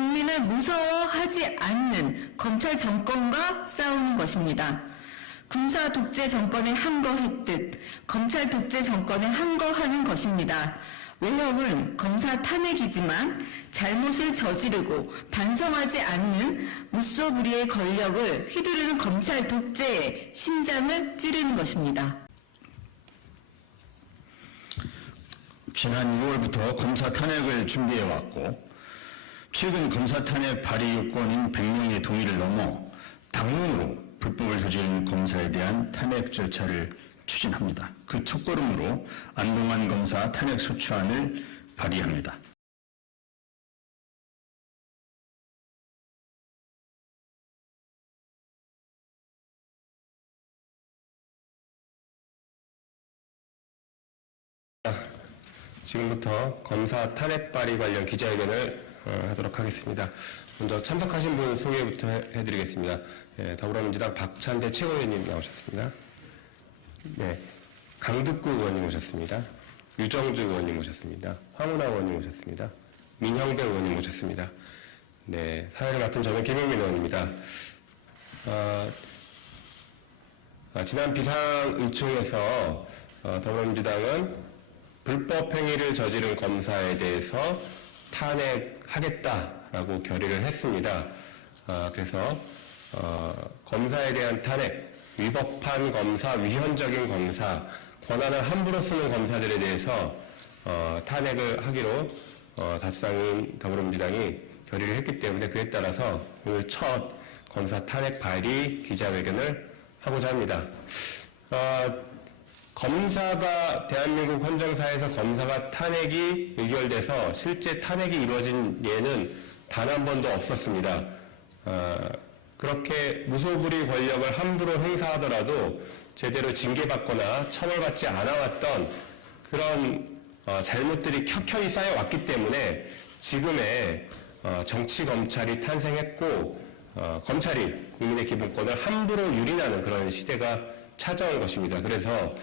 국민을 무서워하지 않는 검찰 정권과 싸우는 것입니다. 군사 독재 정권에 항거했듯 검찰 독재 정권에 항거하는 것입니다. 외형은 검사 탄핵이지만 잘못을 저지르고 반성하지 않는 무소불위의 권력을 휘두르는 검찰 독재의 심장을 찌르는 것입니다. 지난 6월부터 검사 탄핵을 준비해왔고 최근 검사 탄핵 발의 요건인 100명의 동의를 넘어 당론으로 불법을 저지른 검사에 대한 탄핵 절차를 추진합니다. 그 첫걸음으로 안동환 검사 탄핵 소추안을 발의합니다. 지금부터 검사 탄핵 발의 관련 기자회견을 하도록 하겠습니다. 먼저 참석하신 분 소개부터 해드리겠습니다. 더불어민주당 박찬대 최고위원님 나오셨습니다. 네, 강득구 의원님 오셨습니다. 유정주 의원님 오셨습니다. 황운하 의원님 오셨습니다. 민형배 의원님 오셨습니다. 네, 사회를 맡은 저는 김용민 의원입니다. 지난 비상의총에서 더불어민주당은 불법 행위를 저지른 검사에 대해서 탄핵하겠다라고 결의를 했습니다. 그래서 검사에 대한 탄핵, 위법한 검사, 위헌적인 검사, 권한을 함부로 쓰는 검사들에 대해서 탄핵을 하기로 다수당인 더불어민주당이 결의를 했기 때문에 그에 따라서 오늘 첫 검사 탄핵 발의 기자회견을 하고자 합니다. 검사가 대한민국 헌정사에서 검사가 탄핵이 의결돼서 실제 탄핵이 이루어진 예는 단 한 번도 없었습니다. 그렇게 무소불위 권력을 함부로 행사하더라도 제대로 징계받거나 처벌받지 않아왔던 그런 잘못들이 켜켜이 쌓여왔기 때문에 지금의 정치검찰이 탄생했고 검찰이 국민의 기본권을 함부로 유린하는 그런 시대가 찾아온 것입니다. 그래서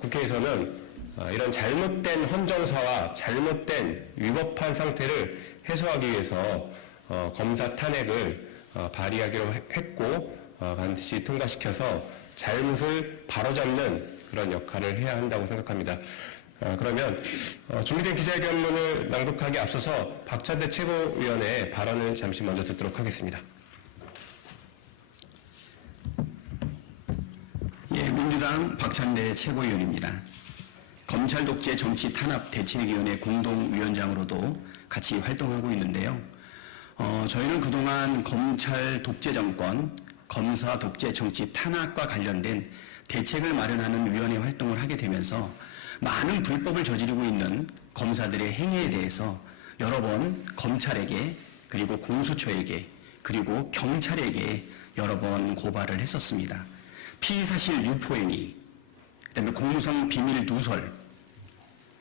국회에서는 이런 잘못된 헌정사와 잘못된 위법한 상태를 해소하기 위해서 검사 탄핵을 발의하기로 했고 반드시 통과시켜서 잘못을 바로잡는 그런 역할을 해야 한다고 생각합니다. 그러면 준비된 기자회견문을 낭독하기 앞서서 박찬대 최고위원의 발언을 잠시 먼저 듣도록 하겠습니다. 민주당 박찬대 최고위원입니다. 검찰 독재 정치 탄압 대책위원회 공동위원장으로도 같이 활동하고 있는데요. 저희는 그동안 검찰 독재 정권, 검사 독재 정치 탄압과 관련된 대책을 마련하는 위원회 활동을 하게 되면서 많은 불법을 저지르고 있는 검사들의 행위에 대해서 여러 번 검찰에게 그리고 공수처에게 그리고 경찰에게 여러 번 고발을 했었습니다. 피의사실 유포행위, 그다음에 공무상 비밀 누설,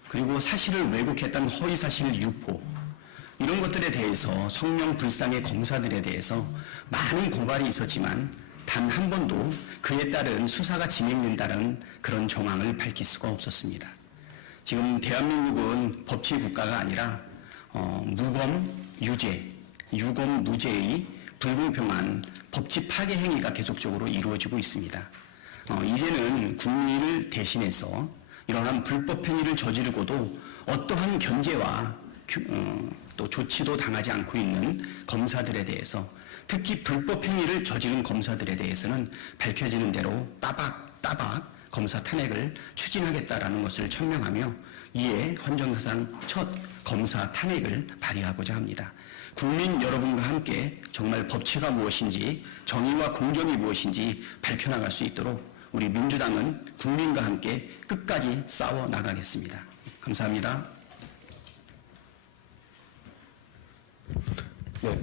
그리고 사실을 왜곡했던 허위사실 유포, 이런 것들에 대해서 성명불상의 검사들에 대해서 많은 고발이 있었지만 단 한 번도 그에 따른 수사가 진행된다는 그런 정황을 밝힐 수가 없었습니다. 지금 대한민국은 법치 국가가 아니라 무검 유죄, 유검 무죄의 불공평한 법치 파괴 행위가 계속적으로 이루어지고 있습니다. 이제는 국민을 대신해서 이러한 불법 행위를 저지르고도 어떠한 견제와 또 조치도 당하지 않고 있는 검사들에 대해서, 특히 불법 행위를 저지른 검사들에 대해서는 밝혀지는 대로 따박따박 검사 탄핵을 추진하겠다라는 것을 천명하며 이에 헌정사상 첫 검사 탄핵을 발의하고자 합니다. 국민 여러분과 함께 정말 법치가 무엇인지, 정의와 공정이 무엇인지 밝혀나갈 수 있도록 우리 민주당은 국민과 함께 끝까지 싸워 나가겠습니다. 감사합니다. 네,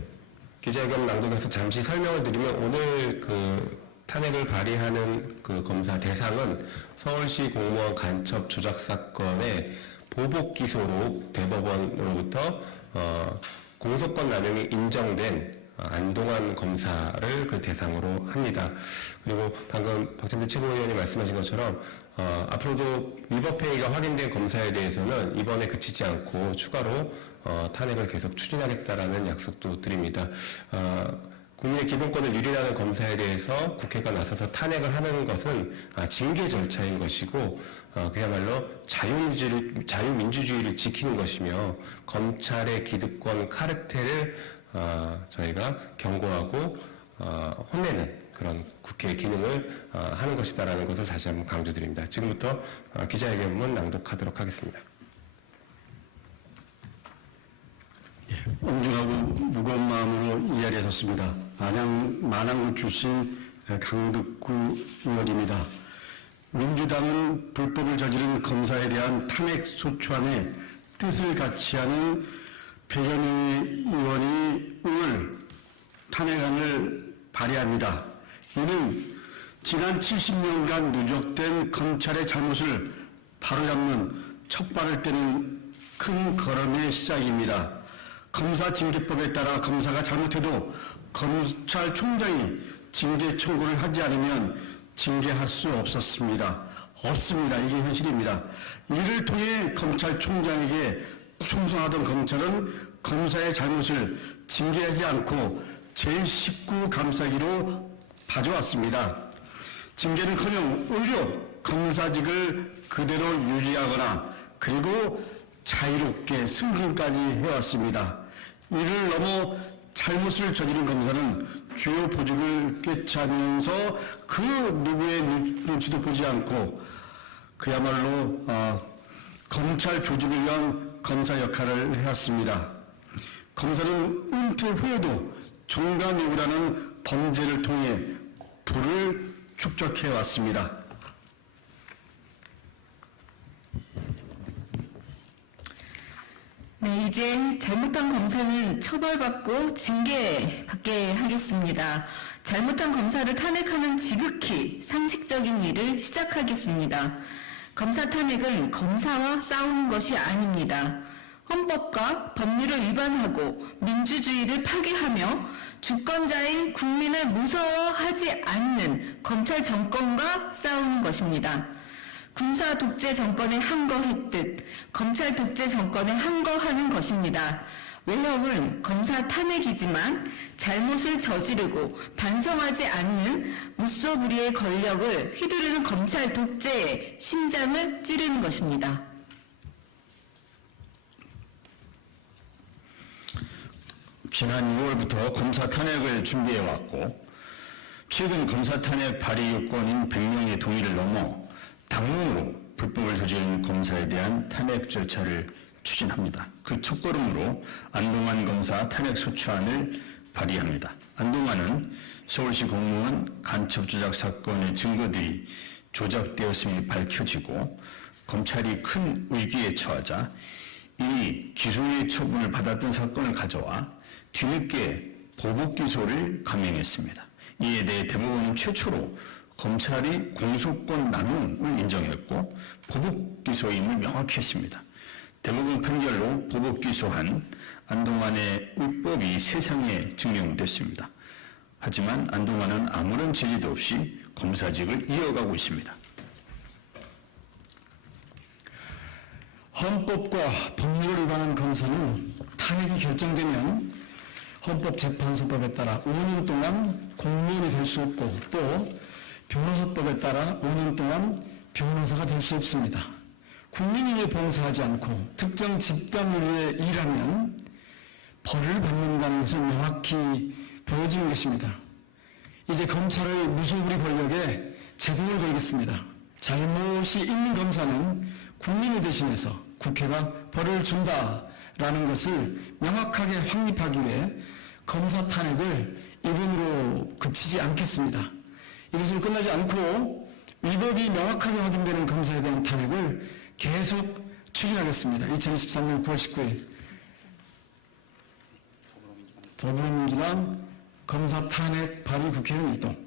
기자회견 낭독에서 잠시 설명을 드리면 오늘 탄핵을 발의하는 검사 대상은 서울시 공무원 간첩 조작 사건의 보복 기소로 대법원으로부터 공소권 남용이 인정된 안동환 검사를 그 대상으로 합니다. 그리고 방금 박찬대 최고위원이 말씀하신 것처럼 앞으로도 위법 행위가 확인된 검사에 대해서는 이번에 그치지 않고 추가로 탄핵을 계속 추진하겠다라는 약속도 드립니다. 국민의 기본권을 유린하는 검사에 대해서 국회가 나서서 탄핵을 하는 것은 징계 절차인 것이고 그야말로 자유민주주의를 지키는 것이며 검찰의 기득권 카르텔을 저희가 경고하고 혼내는 그런 국회의 기능을 하는 것이다라는 것을 다시 한번 강조드립니다. 지금부터 기자회견문 낭독하도록 하겠습니다. 엄중하고 무거운 마음으로 이 자리에 섰습니다. 안양 만안구 출신 강득구 의원입니다. 민주당은 불법을 저지른 검사에 대한 탄핵 소추안에 뜻을 같이 하는 배현희 의원이 오늘 탄핵안을 발의합니다. 이는 지난 70년간 누적된 검찰의 잘못을 바로잡는 첫 발을 떼는 큰 걸음의 시작입니다. 검사 징계법에 따라 검사가 잘못해도 검찰총장이 징계 청구를 하지 않으면 징계할 수 없었습니다. 없습니다. 이게 현실입니다. 이를 통해 검찰총장에게 충성하던 검찰은 검사의 잘못을 징계하지 않고 제19 감싸기로 봐줘왔습니다. 징계는커녕 오히려 검사직을 그대로 유지하거나 그리고 자유롭게 승진까지 해왔습니다. 이를 넘어 잘못을 저지른 검사는 주요 보직을 꿰차면서 그 누구의 눈치도 보지 않고 그야말로 검찰 조직을 위한 검사 역할을 해왔습니다. 검사는 은퇴 후에도 종간요구라는 범죄를 통해 부를 축적해왔습니다. 네, 이제 잘못한 검사는 처벌받고 징계받게 하겠습니다. 잘못한 검사를 탄핵하는 지극히 상식적인 일을 시작하겠습니다. 검사 탄핵은 검사와 싸우는 것이 아닙니다. 헌법과 법률을 위반하고 민주주의를 파괴하며 주권자인 국민을 무서워하지 않는 검찰 정권과 싸우는 것입니다. 군사 독재 정권에 항거했듯 검찰 독재 정권에 항거하는 것입니다. 외형은 검사 탄핵이지만 잘못을 저지르고 반성하지 않는 무소불위의 권력을 휘두르는 검찰 독재의 심장을 찌르는 것입니다. 지난 6월부터 검사 탄핵을 준비해왔고 최근 검사 탄핵 발의 요건인 100명의 동의를 넘어 당론으로 불법을 저지른 검사에 대한 탄핵 절차를 추진합니다. 그 첫걸음으로 안동환 검사 탄핵 소추안을 발의합니다. 안동환은 서울시 공무원 간첩 조작 사건의 증거들이 조작되었음이 밝혀지고 검찰이 큰 위기에 처하자 이미 기소유예 처분을 받았던 사건을 가져와 뒤늦게 보복 기소를 감행했습니다. 이에 대해 대법원은 최초로 검찰이 공소권 남용을 인정했고 보복 기소임을 명확히 했습니다. 대법원 판결로 보복 기소한 안동환의 의법이 세상에 증명됐습니다. 하지만 안동환은 아무런 제지도 없이 검사직을 이어가고 있습니다. 헌법과 법률을 위반한 검사는 탄핵이 결정되면 헌법재판소법에 따라 5년 동안 공무원이 될 수 없고 또 변호사법에 따라 5년 동안 변호사가 될 수 없습니다. 국민을 위해 봉사하지 않고 특정 집단을 위해 일하면 벌을 받는다는 것을 명확히 보여주는 것입니다. 이제 검찰의 무소불위 권력에 제동을 걸겠습니다. 잘못이 있는 검사는 국민을 대신해서 국회가 벌을 준다라는 것을 명확하게 확립하기 위해 검사 탄핵을 이번으로 그치지 않겠습니다. 이것은 끝나지 않고 위법이 명확하게 확인되는 검사에 대한 탄핵을 계속 추진하겠습니다. 2023년 9월 19일 더불어민주당 검사 탄핵 발의 국회의원 이동